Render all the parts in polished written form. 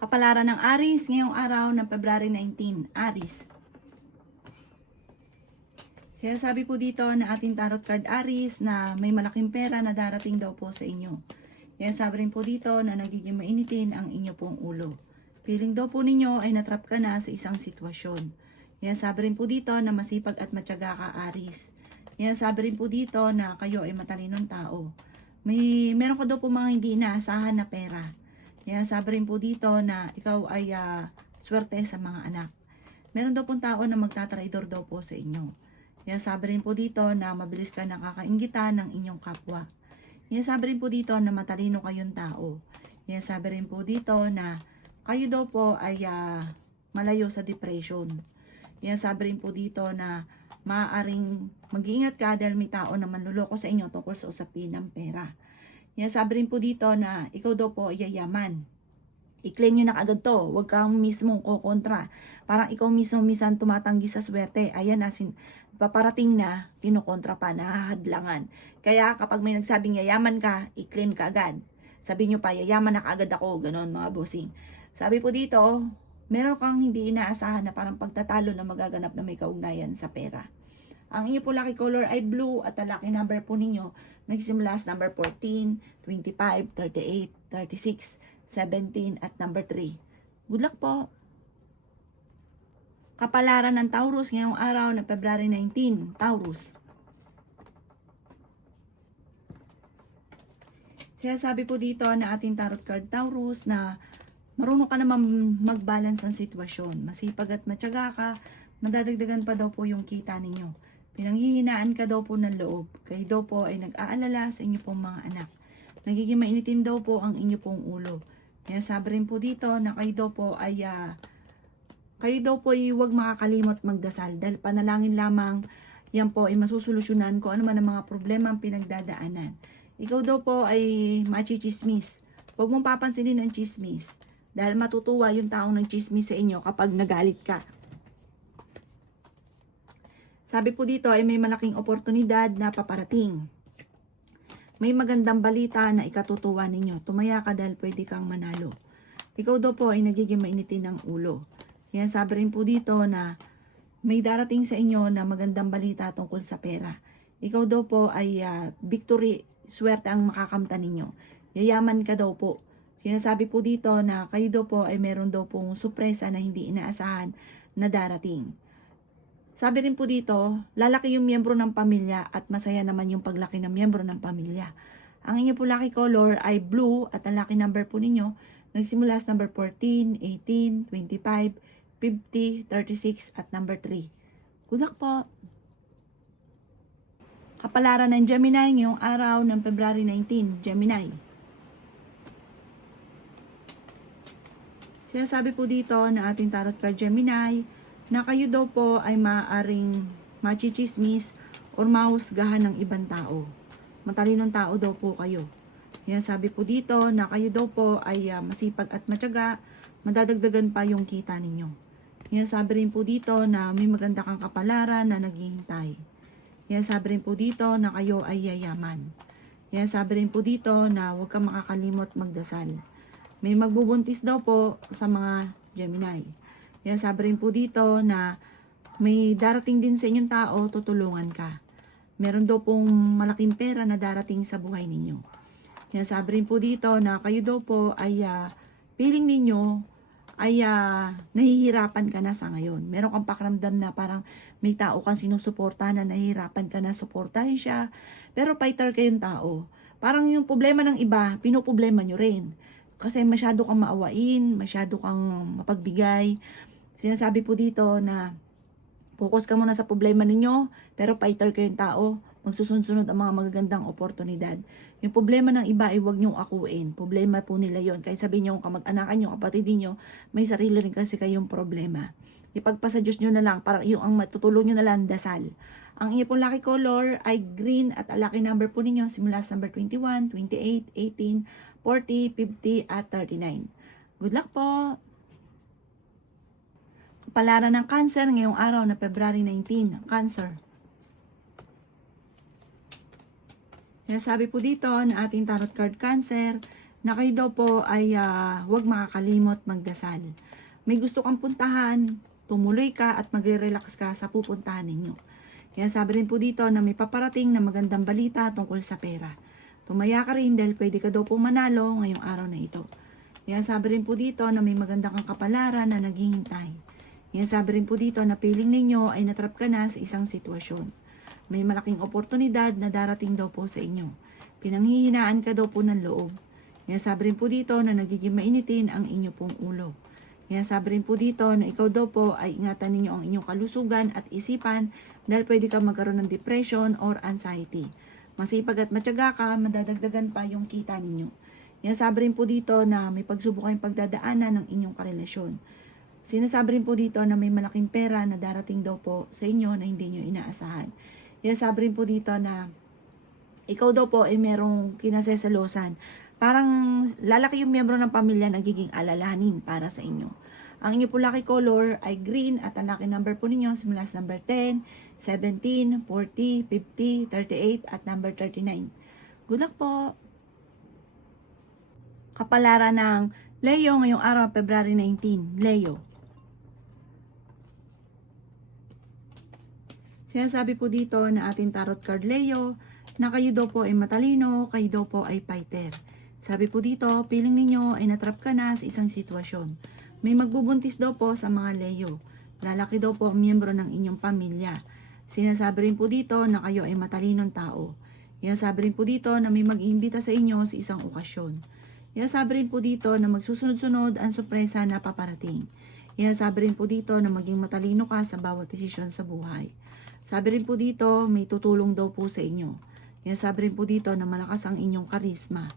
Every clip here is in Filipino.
Kapalaran ng Aries ngayong araw ng February 19. Aries. Kaya sabi po dito na ating tarot card Aries na may malaking pera na darating daw po sa inyo. Kaya sabi rin po dito na nagiging mainitin ang inyo pong ulo. Feeling daw po ninyo ay natrap ka na sa isang sitwasyon. Kaya sabi rin po dito na masipag at matyaga ka Aries. Kaya sabi rin po dito na kayo ay matalinong tao. Meron ka daw po mga hindi inaasahan na pera. Kaya sabi rin po dito na ikaw ay swerte sa mga anak. Meron daw pong tao na magtatraidor daw po sa inyo. Kaya sabi rin po dito na mabilis ka nakakainggitan ng inyong kapwa. Kaya sabi rin po dito na matalino kayong tao. Kaya sabi rin po dito na kayo daw po ay malayo sa depression. Kaya sabi rin po dito na maaaring mag-iingat ka dahil may tao na manluloko sa inyo tungkol sa usapin ng pera. Kaya sabi rin po dito na ikaw daw po ay yayaman. I-claim nyo na agad to. Huwag kang mismong kukontra. Parang ikaw mismo minsan tumatanggi sa swerte. Ayan na, paparating na, kinukontra pa, nahahadlangan. Kaya kapag may nagsabing yayaman ka, i-claim ka agad. Sabi nyo pa, yayaman na kaagad ako. Ganon mga bossing. Sabi po dito, meron kang hindi inaasahan na parang pagtatalo na magaganap na may kaugnayan sa pera. Ang inyo po lucky color ay blue at ang lucky number po ninyo nagsimula sa number 14, 25, 38, 36, 17 at number 3. Good luck po! Kapalaran ng Taurus ngayong araw ng February 19. Taurus. Kaya sabi po dito na ating tarot card Taurus na marunong ka naman mag-balance ang sitwasyon. Masipag at matyaga ka, madadagdagan pa daw po yung kita ninyo. Pinanghihinaan ka daw po ng loob. Kayo daw po ay nag-aalala sa inyo pong mga anak. Nagiging mainitin daw po ang inyo pong ulo. Kaya sabi rin po dito na kayo daw po ay huwag makakalimot magdasal. Dahil panalangin lamang yan po ay masusolusyonan kung ano man ang mga problema ang pinagdadaanan. Ikaw daw po ay machichismis. Huwag mong papansinin ang chismis. Dahil matutuwa yung taong ng chismis sa inyo kapag nagalit ka. Sabi po dito ay may malaking oportunidad na paparating. May magandang balita na ikatutuwa ninyo. Tumaya ka dahil pwede kang manalo. Ikaw daw po ay nagiging mainitin ng ulo. Kaya sabi rin po dito na may darating sa inyo na magandang balita tungkol sa pera. Ikaw daw po ay victory, swerte ang makakamtan ninyo. Yayaman ka daw po. Sinasabi po dito na kayo daw po ay meron daw pong sorpresa na hindi inaasahan na darating. Sabi rin po dito, lalaki yung miyembro ng pamilya at masaya naman yung paglaki ng miyembro ng pamilya. Ang inyo po lucky color ay blue at ang lucky number po ninyo nagsimula sa number 14, 18, 25, 50, 36 at number 3. Good luck po! Kapalaran ng Gemini ngayong araw ng February 19, Gemini. Sinasabi po dito na ating tarot card Gemini na kayo daw po ay maaaring machichismis or mahusgahan ng ibang tao. Matalinong tao daw po kayo. Kaya sabi po dito na kayo daw po ay masipag at matyaga, madadagdagan pa yung kita ninyo. Kaya sabi rin po dito na may maganda kang kapalaran na naghihintay. Kaya sabi rin po dito na kayo ay yayaman. Kaya sabi rin po dito na huwag kang makakalimot magdasal. May magbubuntis daw po sa mga Gemini. Kaya sabi rin po dito na may darating din sa inyong tao, tutulungan ka. Meron daw pong malaking pera na darating sa buhay ninyo. Kaya sabi rin po dito na kayo daw po ay feeling ninyo ay nahihirapan ka na sa ngayon. Meron kang pakiramdam na parang may tao kang sinusuporta na nahihirapan ka na suportahin siya. Pero fighter kayong tao. Parang yung problema ng iba, pinoproblema nyo rin. Kasi masyado kang maawain, masyado kang mapagbigay. Sinasabi po dito na focus ka muna sa problema ninyo, pero fighter kayong tao, magsusunod ang mga magagandang oportunidad. Yung problema ng iba ay huwag nyong akuin. Problema po nila yon. Kaya sabihin nyo, kamag-anakan nyo, kapatid nyo, may sarili rin kasi kayong problema. Ipagpasa Diyos nyo na lang, parang yung ang matutulong nyo na lang, dasal. Ang inyo pong lucky color ay green at ang lucky number po ninyo simula sa number 21, 28, 18, 40, 50 at 39. Good luck po! Kapalaran ng Cancer ngayong araw na February 19. Cancer. Kaya sabi po dito na ating tarot card Cancer na kayo daw po ay huwag makakalimot magdasal. May gusto kang puntahan, tumuloy ka at magre-relax ka sa pupuntahan ninyo. Kaya sabi rin po dito na may paparating na magandang balita tungkol sa pera. Tumaya ka rin dahil pwede ka daw po manalo ngayong araw na ito. Kaya sabi rin po dito na may magandang kang kapalaran na naghihintay. Kaya sabi rin po dito na feeling ninyo ay natrap ka na sa isang sitwasyon. May malaking oportunidad na darating daw po sa inyo. Pinanghihinaan ka daw po ng loob. Kaya sabi rin po dito na nagiging mainitin ang inyo pong ulo. Kaya sabi rin po dito na ikaw daw po ay ingatan ninyo ang inyong kalusugan at isipan dahil pwede ka magkaroon ng depression or anxiety. Masipag at matyaga ka, madadagdagan pa yung kita ninyo. Kaya sabi rin po dito na may pagsubok kayong pagdadaanan ng inyong karelasyon. Sinasabi rin po dito na may malaking pera na darating daw po sa inyo na hindi nyo inaasahan. Kaya sabi rin po dito na ikaw daw po ay merong kinasesalosan. Parang lalaki yung miyembro ng pamilya nagiging alalahanin para sa inyo. Ang inyo po lucky color ay green at ang lucky number po ninyo simula sa number 10, 17, 40, 50, 38 at number 39. Good luck po! Kapalaran ng Leo ngayong araw, February 19. Leo. Sinasabi po dito na ating tarot card Leo na kayo daw po ay matalino, kayo daw po ay fighter. Sabi po dito, feeling ninyo ay natrap ka na sa isang sitwasyon. May magbubuntis daw po sa mga Leo. Lalaki daw po ang miyembro ng inyong pamilya. Sinasabi rin po dito na kayo ay matalinong tao. Sinasabi rin po dito na may mag-iimbita sa inyo sa isang okasyon. Sinasabi rin po dito na magsusunod-sunod ang sorpresa na paparating. Sinasabi rin po dito na maging matalino ka sa bawat desisyon sa buhay. Sabi rin po dito, may tutulong daw po sa inyo. Sinasabi rin po dito na malakas ang inyong karisma.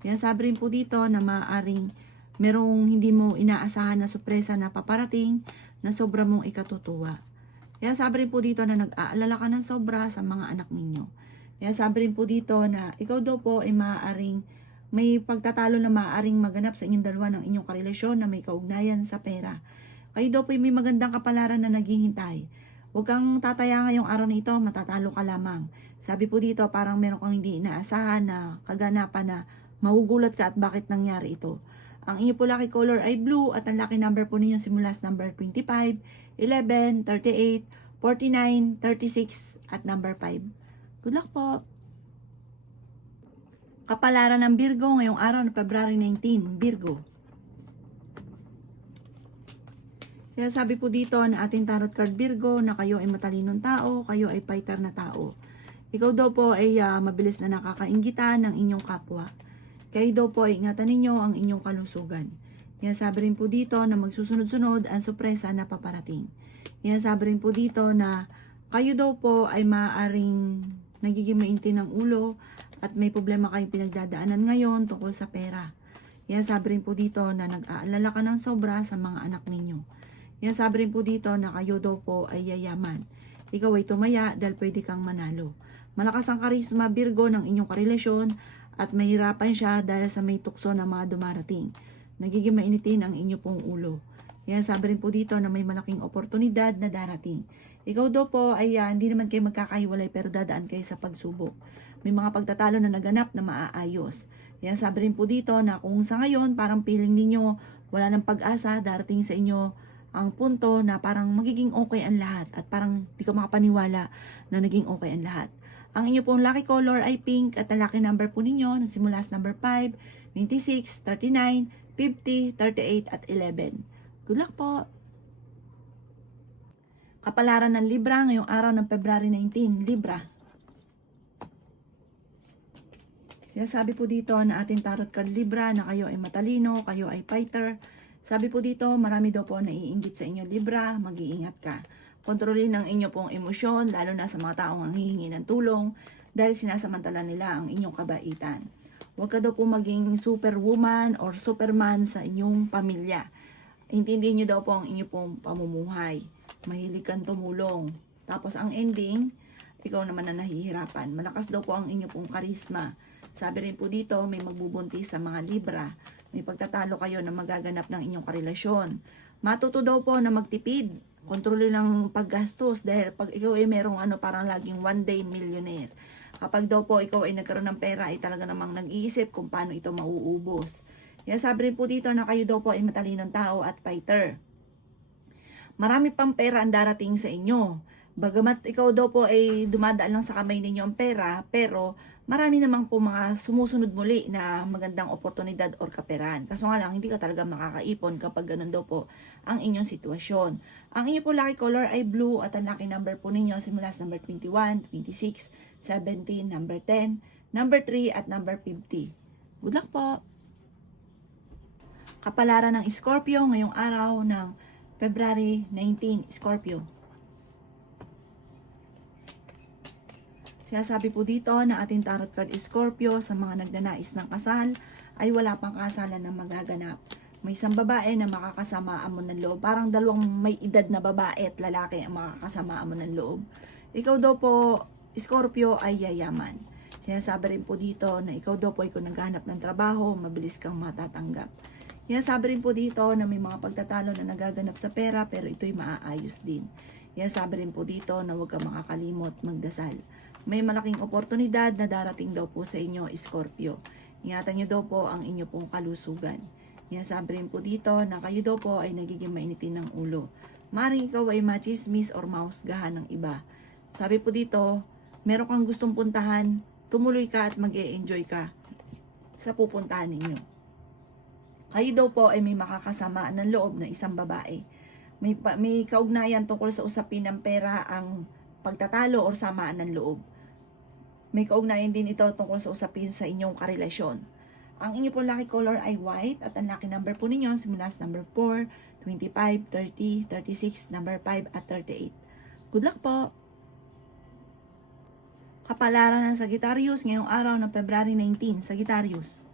Sinasabi rin po dito na maaaring merong hindi mo inaasahan na sorpresa na paparating na sobra mong ikatutuwa. Sinasabi rin po dito na nag-aalala ka ng sobra sa mga anak ninyo. Sinasabi rin po dito na ikaw daw po ay maaaring may pagtatalo na maaaring maganap sa inyong dalawa ng inyong karelasyon na may kaugnayan sa pera. Kayo daw po ay may magandang kapalaran na naghihintay. Huwag kang tataya ngayong araw na ito, matatalo ka lamang. Sabi po dito, parang meron kang hindi inaasahan na kaganapan na magugulat ka at bakit nangyari ito. Ang inyo po lucky color ay blue at ang lucky number po ninyo simula sa number 25, 11, 38, 49, 36 at number 5. Good luck po! Kapalaran ng Virgo ngayong araw na February 19, Virgo. Kaya sabi po dito na ating tarot card Virgo na kayo ay matalinong tao, kayo ay fighter na tao. Ikaw daw po ay mabilis na nakakainggitan ng inyong kapwa. Kayo daw po ay ingatan ninyo ang inyong kalusugan. Kaya sabi rin po dito na magsusunod-sunod ang sorpresa na paparating. Kaya sabi rin po dito na kayo daw po ay maaaring nagiging maintin ng ulo at may problema kayong pinagdadaanan ngayon tungkol sa pera. Kaya sabi rin po dito na nag-aalala ka ng sobra sa mga anak ninyo. Kaya sabi rin po dito na kayo daw po ay yayaman. Ikaw ay tumaya dahil pwede kang manalo. Malakas ang karisma Virgo ng inyong karelasyon at mahirapan siya dahil sa may tukso na mga dumarating. Nagiging mainitin ang inyo pong ulo. Kaya sabi rin po dito na may malaking oportunidad na darating. Ikaw daw po ay hindi naman kayo magkakahiwalay pero dadaan kayo sa pagsubok. May mga pagtatalo na naganap na maaayos. Kaya sabi rin po dito na kung sa ngayon parang feeling ninyo wala ng pag-asa, darating sa inyo ang punto na parang magiging okay ang lahat at parang di ka makapaniwala na naging okay ang lahat. Ang inyo pong lucky color ay pink at ang lucky number po ninyo na simula sa number 5, 26, 39, 50, 38 at 11. Good luck po! Kapalaran ng Libra ngayong araw ng February 19, Libra. Kaya sabi po dito na ating tarot card Libra na kayo ay matalino, kayo ay fighter. Sabi po dito, marami daw po naiinggit sa inyo Libra, mag-iingat ka. Kontrolin ang inyo pong emosyon, lalo na sa mga taong nanghihingi ng tulong dahil sinasamantala nila ang inyong kabaitan. Huwag ka daw po maging superwoman or superman sa inyong pamilya. Intindihin nyo daw po ang inyong pong pamumuhay. Mahilig kang tumulong. Tapos ang ending, ikaw naman na nahihirapan. Malakas daw po ang inyong pong karisma. Sabi rin po dito, may magbubuntis sa mga Libra. May pagtatalo kayo na magaganap ng inyong karelasyon. Matuto daw po na magtipid. Kontrolin ng paggastos dahil pag ikaw ay merong parang laging one day millionaire. Kapag daw po ikaw ay nagkaroon ng pera, ay talaga namang nag-iisip kung paano ito mauubos. Yan, sabi rin po dito na kayo daw po ay matalinong tao at fighter. Marami pang pera ang darating sa inyo. Bagamat ikaw daw po ay dumadaan lang sa kamay ninyo ang pera, pero marami namang po mga sumusunod muli na magandang oportunidad or kaperan. Kaso nga lang, hindi ka talaga makakaipon kapag ganun daw po ang inyong sitwasyon. Ang inyo po lucky color ay blue at ang lucky number po ninyo simula sa number 21, 26, 17, number 10, number 3 at number 50. Good luck po! Kapalaran ng Scorpio ngayong araw ng February 19, Scorpio. Sinasabi po dito na ating tarot card Scorpio sa mga nagnanais ng kasal ay wala pang kasalan na magaganap. May isang babae na makakasamaan mo ng loob. Parang dalawang may edad na babae at lalaki ang makakasamaan mo ng loob. Ikaw daw po, Scorpio, ay yayaman. Sinasabi rin po dito na ikaw daw po ay kung naghahanap ng trabaho, mabilis kang matatanggap. Sabi rin po dito na may mga pagtatalo na nagaganap sa pera pero ito'y maaayos din. Sabi rin po dito na huwag kang makakalimot magdasal. May malaking oportunidad na darating daw po sa inyo, Scorpio. Ingatan nyo daw po ang inyo pong kalusugan. Sabi rin po dito na kayo daw po ay nagiging mainitin ng ulo. Maring ikaw ay machismis or mahusgahan ng iba. Sabi po dito, meron kang gustong puntahan, tumuloy ka at mag-e-enjoy ka sa pupuntahan ninyo. Kayo daw po ay may makakasamaan ng loob na isang babae. May kaugnayan tungkol sa usapin ng pera ang pagtatalo or samaan ng loob. May kaugnayan din ito tungkol sa usapin sa inyong karelasyon. Ang inyo po lucky color ay white at ang lucky number po ninyo simula sa number 4, 25, 30, 36, number 5 at 38. Good luck po! Kapalaran ng Sagittarius ngayong araw ng February 19, Sagittarius.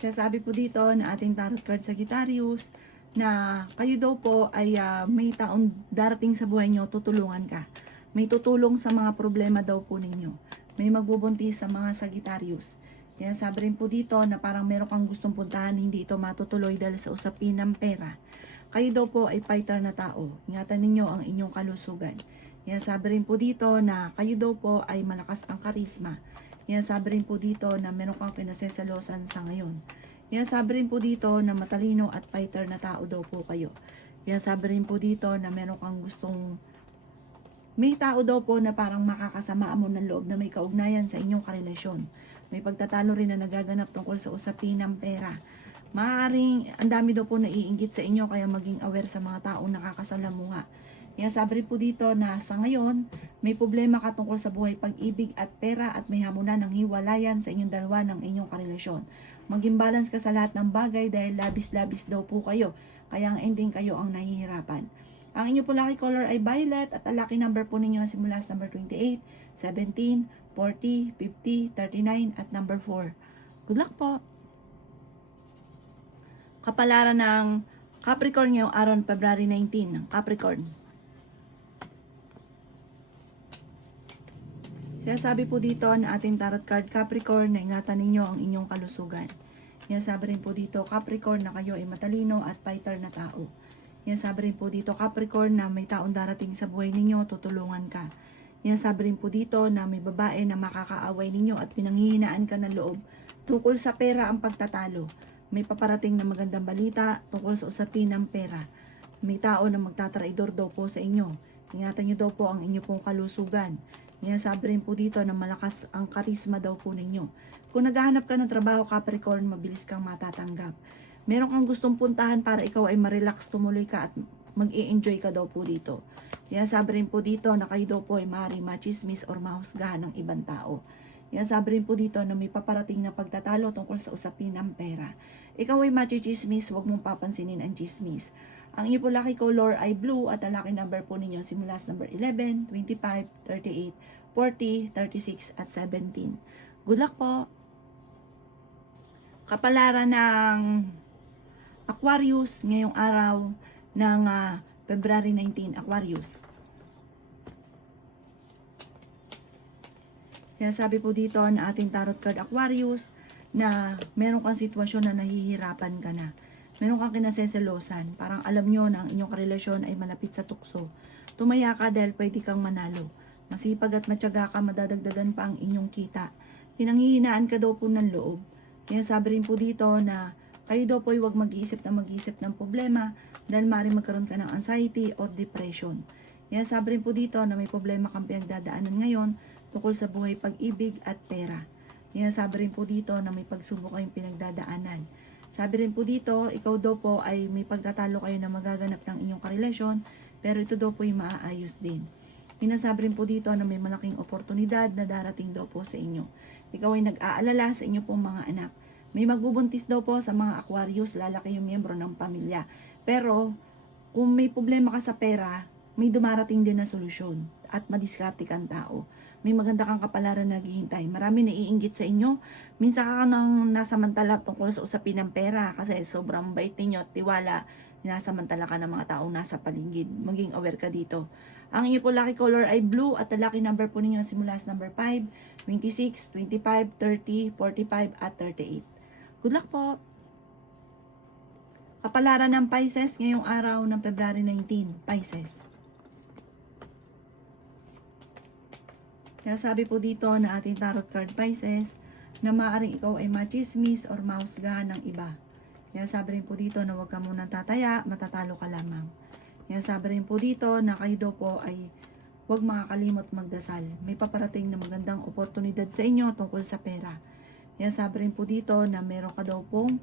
Sinasabi po dito na ating tarot card Sagittarius na kayo daw po ay may taong darating sa buhay nyo, tutulungan ka. May tutulong sa mga problema daw po ninyo. May magbubuntis sa mga Sagittarius. Kaya sabi rin po dito na parang meron kang gustong puntahan, hindi ito matutuloy dahil sa usapin ng pera. Kayo daw po ay fighter na tao. Ingatan ninyo ang inyong kalusugan. Kaya sabi rin po dito na kayo daw po ay malakas ang karisma. Sabi rin po dito na meron kang pinasesalosan sa ngayon. Sabi rin po dito na matalino at fighter na tao daw po kayo. Sabi rin po dito na meron kang gustong, may tao daw po na parang makakasamaan mo ng loob na may kaugnayan sa inyong karelasyon. May pagtatalo rin na nagaganap tungkol sa usapin ng pera. Maaaring ang dami daw po naiinggit sa inyo kaya maging aware sa mga taong nakakasalamuha. Sabi rin po dito na sa ngayon, may problema ka tungkol sa buhay pag-ibig at pera at may hamunan ng hiwalayan sa inyong dalawa ng inyong karelasyon. Maging balance ka sa lahat ng bagay dahil labis-labis daw po kayo. Kaya ang ending kayo ang nahihirapan. Ang inyo po lucky color ay violet at ang lucky number po ninyo simula sa number 28, 17, 40, 50, 39 at number 4. Good luck po! Kapalaran ng Capricorn ngayong araw ng February 19 ng Capricorn. Sabi po dito na ating tarot card Capricorn na ingatan ninyo ang inyong kalusugan. Sabi rin po dito Capricorn na kayo ay matalino at fighter na tao. Sabi rin po dito Capricorn na may taong darating sa buhay ninyo, tutulungan ka. Sabi rin po dito na may babae na makakaaway ninyo at pinanghihinaan ka ng loob. Tungkol sa pera ang pagtatalo. May paparating na magandang balita tungkol sa usapin ng pera. May tao na magtatraidor daw po sa inyo. Ingatan nyo daw po ang inyo pong kalusugan. Sabi rin po dito na malakas ang karisma daw po ninyo. Kung naghahanap ka ng trabaho, Capricorn, mabilis kang matatanggap. Meron kang gustong puntahan para ikaw ay marelax, tumuloy ka at mag-i-enjoy ka daw po dito. Sabi rin po dito na kayo daw po ay maaaring machismis or mahusgahan ng ibang tao. Sabi rin po dito na may paparating na pagtatalo tungkol sa usapin ng pera. Ikaw ay machismis, huwag mong papansinin ang chismis. Ang inyo po lucky color ay blue at ang lucky number po ninyo simula sa number 11, 25, 38, 40, 36 at 17. Good luck po! Kapalaran ng Aquarius ngayong araw ng February 19, Aquarius. Sabi po dito na ating tarot card Aquarius na meron kang sitwasyon na nahihirapan ka na. Meron kang kinaseselosan. Parang alam nyo na ang inyong karelasyon ay malapit sa tukso. Tumaya ka dahil pwede kang manalo. Masipag at matyaga ka, madadagdagan pa ang inyong kita. Pinanghihinaan ka daw po ng loob. Kaya sabi rin po dito na kayo daw po ay huwag mag-iisip ng problema dahil maaaring magkaroon ka ng anxiety or depression. Kaya sabi rin po dito na may problema kang pinagdadaanan ngayon tungkol sa buhay, pag-ibig at pera. Kaya sabi rin po dito na may pagsubok kayong pinagdadaanan. Sabi rin po dito, ikaw daw po ay may pagtatalo kayo na magaganap ng inyong karelasyon, pero ito daw po ay maaayos din. Hinasabi rin po dito na may malaking oportunidad na darating daw po sa inyo. Ikaw ay nag-aalala sa inyo pong mga anak. May magbubuntis daw po sa mga Aquarius, lalaki yung miyembro ng pamilya. Pero, kung may problema ka sa pera, may dumarating din na solusyon at madiskarte kang tao. May maganda kang kapalaran na naghihintay. Marami naiinggit sa inyo. Minsan ka nang nasamantala tungkol sa usapin ng pera kasi sobrang bait ninyo at tiwala. Nasamantala ka ng mga taong nasa paligid. Maging aware ka dito. Ang inyo po lucky color ay blue at ang lucky number po ninyo simula sa number 5, 26, 25, 30, 45 at 38. Good luck po! Kapalaran ng Pisces ngayong araw ng February 19, Pisces. Kaya sabi po dito na ating tarot card Pisces na maaaring ikaw ay machismis or mahusgahan ng iba. Kaya sabi rin po dito na huwag ka munang tataya, matatalo ka lamang. Kaya sabi rin po dito na kayo daw po ay huwag makakalimot magdasal. May paparating na magandang oportunidad sa inyo tungkol sa pera. Kaya sabi rin po dito na meron ka daw pong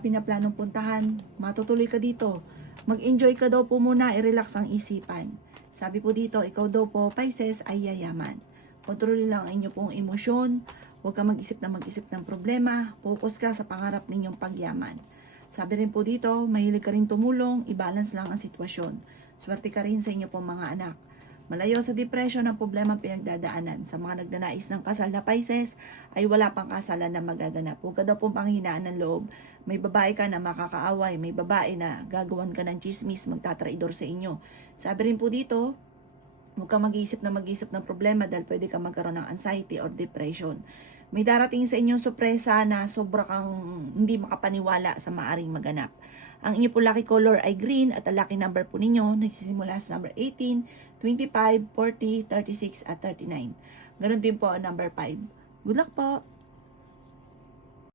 pinaplanong puntahan, matutuloy ka dito. Mag-enjoy ka daw po muna, i-relax ang isipan. Sabi po dito, ikaw daw po, Pisces, ay yayaman. Kontrolin lang ang inyo pong emosyon. Huwag ka mag-isip ng problema. Focus ka sa pangarap ninyong pagyaman. Sabi rin po dito, mahilig ka rin tumulong, i-balance lang ang sitwasyon. Swerte ka rin sa inyo pong mga anak. Malayo sa depression ang problema pinagdadaanan. Sa mga nagnanais ng kasal na Pisces, ay wala pang kasalan na magaganap. Huwag ka daw pong panghinaan ng loob. May babae ka na makakaaway, may babae na gagawan ka ng chismis, magtatraidor sa inyo. Sabi rin po dito, huwag kang mag-iisip ng problema dahil pwede kang magkaroon ng anxiety or depression. May darating sa inyong sorpresa na sobra kang hindi makapaniwala sa maaring maganap. Ang inyo po lucky color ay green at ang lucky number po ninyo nagsisimula sa number 18, 25, 40, 36 at 39. Ganon din po ang number 5. Good luck po!